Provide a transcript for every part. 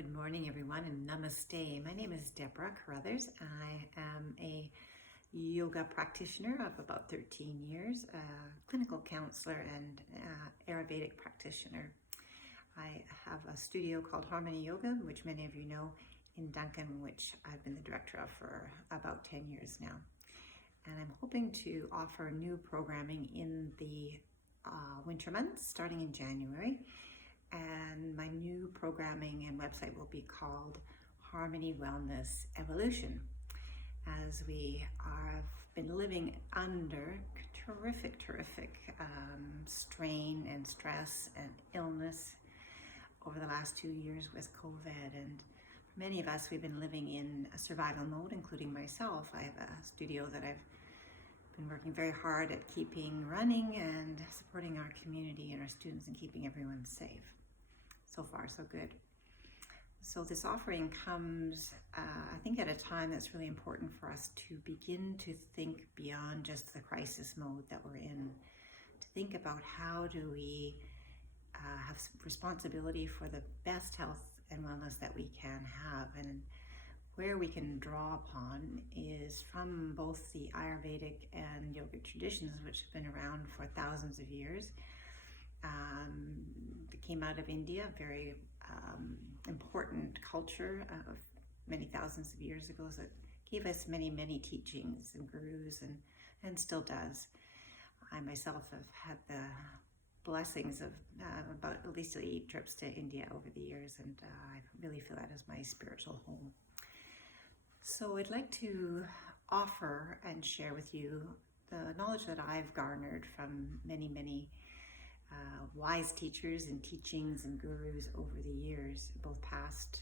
Good morning, everyone, and namaste. My name is Deborah Carruthers. I am a yoga practitioner of about 13 years, a clinical counselor, and Ayurvedic practitioner. I have a studio called Harmony Yoga, which many of you know, in Duncan, which I've been the director of for about 10 years now. And I'm hoping to offer new programming in the winter months, starting in January. And my new programming and website will be called Harmony Wellness Evolution, as we have been living under terrific strain and stress and illness over the last 2 years with COVID. And for many of us, we've been living in a survival mode, including myself. I have a studio that I've been working very hard at keeping running and supporting our community and our students and keeping everyone safe. So far, so good. So this offering comes, I think, at a time that's really important for us to begin to think beyond just the crisis mode that we're in, to think about how do we have responsibility for the best health and wellness that we can have. And where we can draw upon is from both the Ayurvedic and yogic traditions, which have been around for thousands of years. That came out of India, a very important culture of many thousands of years ago, that gave us many teachings and gurus, and still does. I myself have had the blessings of about at least 8 trips to India over the years, and I really feel that as my spiritual home. So I'd like to offer and share with you the knowledge that I've garnered from many wise teachers and teachings and gurus over the years, both past,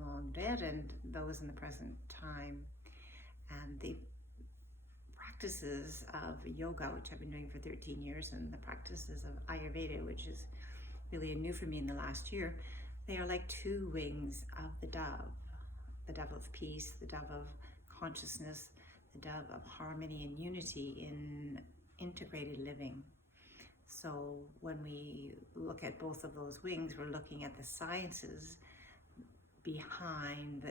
long dead, and those in the present time. And the practices of yoga, which I've been doing for 13 years, and the practices of Ayurveda, which is really new for me in the last year, they are like 2 wings of the dove of peace, the dove of consciousness, the dove of harmony and unity in integrated living. So when we look at both of those wings, we're looking at the sciences behind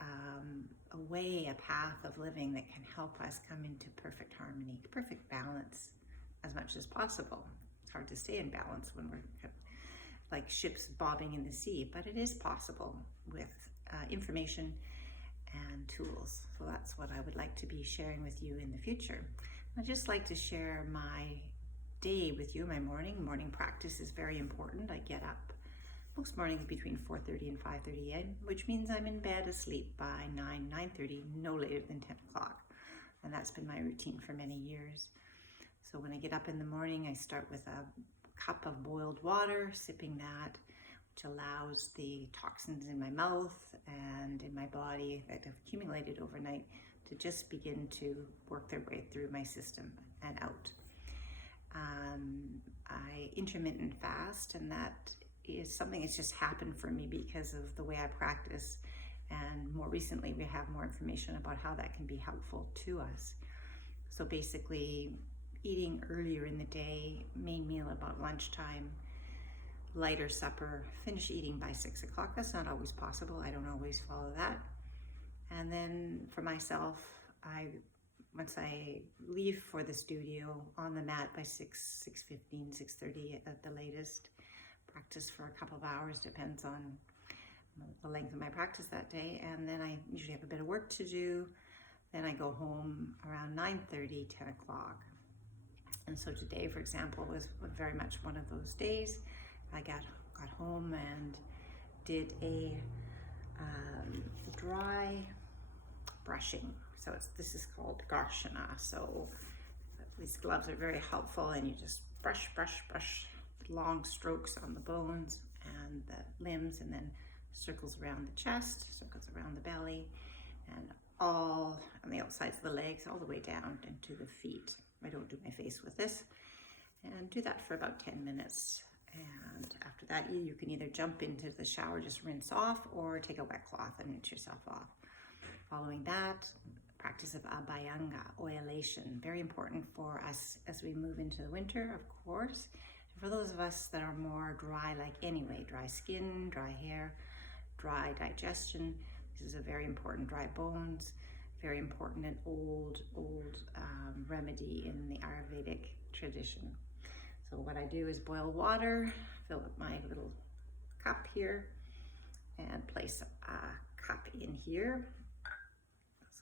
a path of living that can help us come into perfect harmony, perfect balance as much as possible. It's hard to stay in balance when we're like ships bobbing in the sea, but it is possible with information and tools. So that's what I would like to be sharing with you in the future. I'd just like to share my day with you. My morning practice is very important. I get up most mornings between 4:30 and 5:30 a.m., which means I'm in bed asleep by 9:30, no later than 10 o'clock. And that's been my routine for many years. So when I get up in the morning, I start with a cup of boiled water, sipping that, which allows the toxins in my mouth and in my body that have accumulated overnight to just begin to work their way through my system and out. I intermittent fast, and that is something that's just happened for me because of the way I practice. And more recently, we have more information about how that can be helpful to us. So basically, eating earlier in the day, main meal about lunchtime, lighter supper, finish eating by 6 o'clock. That's not always possible. I don't always follow that. And then for myself, once I leave for the studio on the mat by 6:15, 6:30 at the latest, practice for a couple of hours, depends on the length of my practice that day. And then I usually have a bit of work to do. Then I go home around 9:30, 10 o'clock. And so today, for example, was very much one of those days. I got home and did a dry brushing. So this is called Garshana. So these gloves are very helpful, and you just brush, long strokes on the bones and the limbs, and then circles around the chest, circles around the belly, and all on the outsides of the legs, all the way down into the feet. I don't do my face with this. And do that for about 10 minutes. And after that, you can either jump into the shower, just rinse off, or take a wet cloth and rinse yourself off. Following that, practice of abhyanga, oilation, very important for us as we move into the winter, of course. For those of us that are more dry, like anyway, dry skin, dry hair, dry digestion, this is a very important. Dry bones, very important and old remedy in the Ayurvedic tradition. So what I do is boil water, fill up my little cup here, and place a cup in here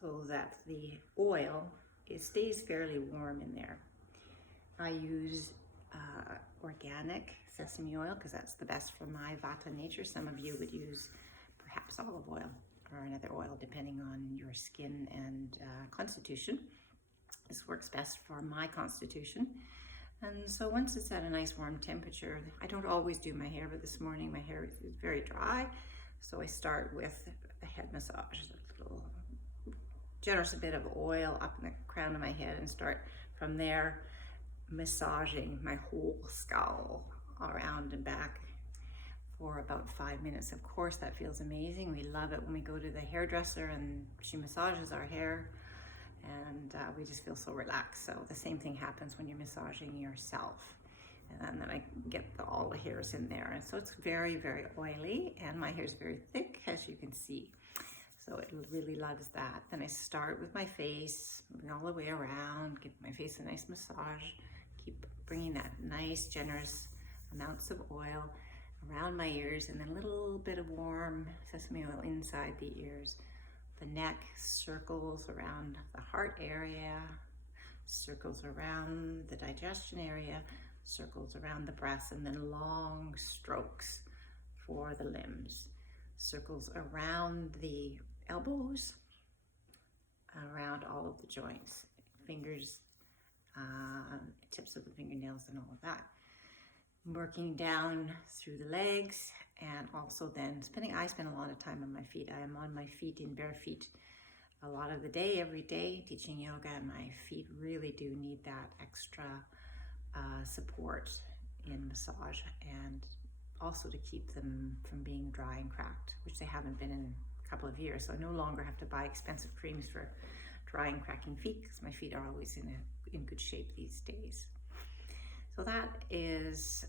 so that the oil, it stays fairly warm in there. I use organic sesame oil because that's the best for my Vata nature. Some of you would use perhaps olive oil or another oil depending on your skin and constitution. This works best for my constitution. And so once it's at a nice warm temperature, I don't always do my hair, but this morning my hair is very dry. So I start with a head massage, a little generous bit of oil up in the crown of my head, and start from there massaging my whole skull around and back for about 5 minutes. Of course, that feels amazing. We love it when we go to the hairdresser and she massages our hair, and we just feel so relaxed. So the same thing happens when you're massaging yourself. And then I get all the hairs in there. And so it's very, very oily, and my hair is very thick, as you can see. So it really loves that. Then I start with my face, moving all the way around, give my face a nice massage, keep bringing that nice, generous amounts of oil around my ears, and then a little bit of warm sesame oil inside the ears. The neck, circles around the heart area, circles around the digestion area, circles around the breast, and then long strokes for the limbs. Circles around the elbows, around all of the joints, fingers, tips of the fingernails and all of that. Working down through the legs, and also then I spend a lot of time on my feet. I am on my feet in bare feet a lot of the day, every day, teaching yoga, and my feet really do need that extra support in massage, and also to keep them from being dry and cracked, which they haven't been in a couple of years. So I no longer have to buy expensive creams for dry and cracking feet, because my feet are always in good shape these days. So that is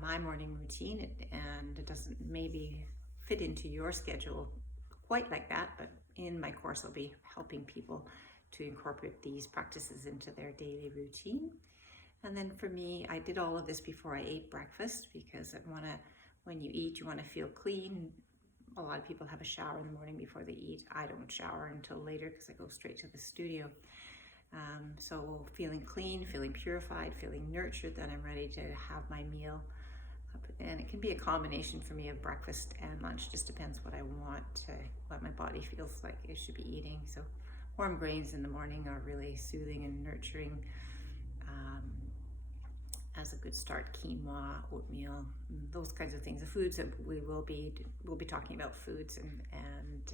my morning routine, and it doesn't maybe fit into your schedule quite like that, but in my course I'll be helping people to incorporate these practices into their daily routine. And then for me, I did all of this before I ate breakfast, because when you eat, you want to feel clean. A lot of people have a shower in the morning before they eat. I don't shower until later because I go straight to the studio. So feeling clean, feeling purified, feeling nurtured, that I'm ready to have my meal. And it can be a combination for me of breakfast and lunch, just depends what what my body feels like it should be eating. So warm grains in the morning are really soothing and nurturing as a good start. Quinoa, oatmeal, those kinds of things. The foods that we'll be talking about foods and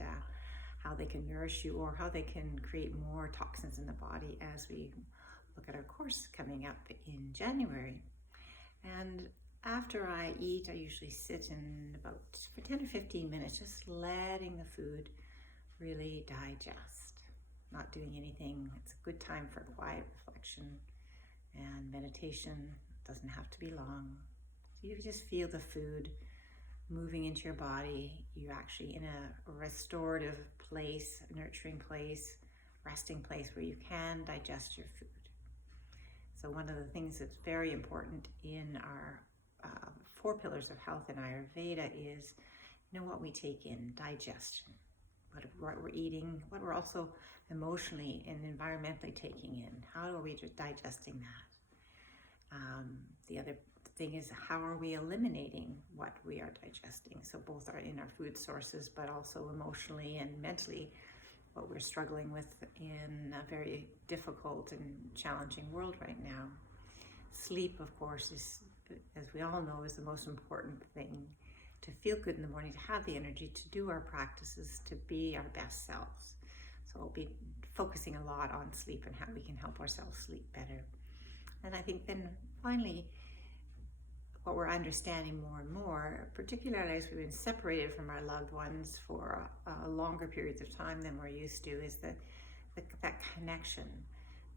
how they can nourish you, or how they can create more toxins in the body, as we look at our course coming up in January. And after I eat, I usually sit for 10 or 15 minutes, just letting the food really digest, not doing anything. It's a good time for quiet reflection and meditation. It doesn't have to be long. So you just feel the food moving into your body. You're actually in a restorative place, a nurturing place, resting place where you can digest your food. So one of the things that's very important in our 4 pillars of health in Ayurveda is what we take in, digestion, what we're eating, what we're also emotionally and environmentally taking in. How are we digesting that? The other thing is, how are we eliminating what we are digesting? So both are in our food sources, but also emotionally and mentally, what we're struggling with in a very difficult and challenging world right now. Sleep, of course, is, as we all know, is the most important thing. To feel good in the morning, to have the energy to do our practices, to be our best selves. So I'll be focusing a lot on sleep and how we can help ourselves sleep better. And I think then finally, what we're understanding more and more, particularly as we've been separated from our loved ones for longer periods of time than we're used to, is that connection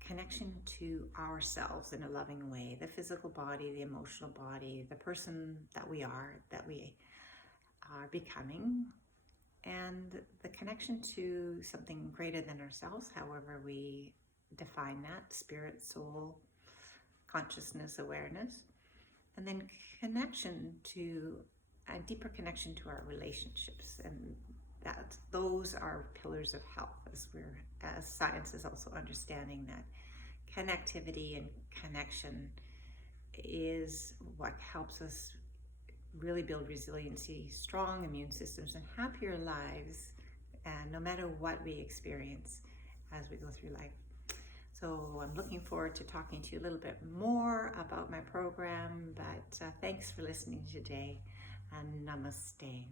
connection to ourselves in a loving way, the physical body, the emotional body, the person that we are becoming, and the connection to something greater than ourselves, however we define that, spirit, soul, consciousness, awareness, and then a deeper connection to our relationships, and that those are pillars of health, as science is also understanding that connectivity and connection is what helps us really build resiliency, strong immune systems, and happier lives, and no matter what we experience as we go through life. So I'm looking forward to talking to you a little bit more about my program, but thanks for listening today, and namaste.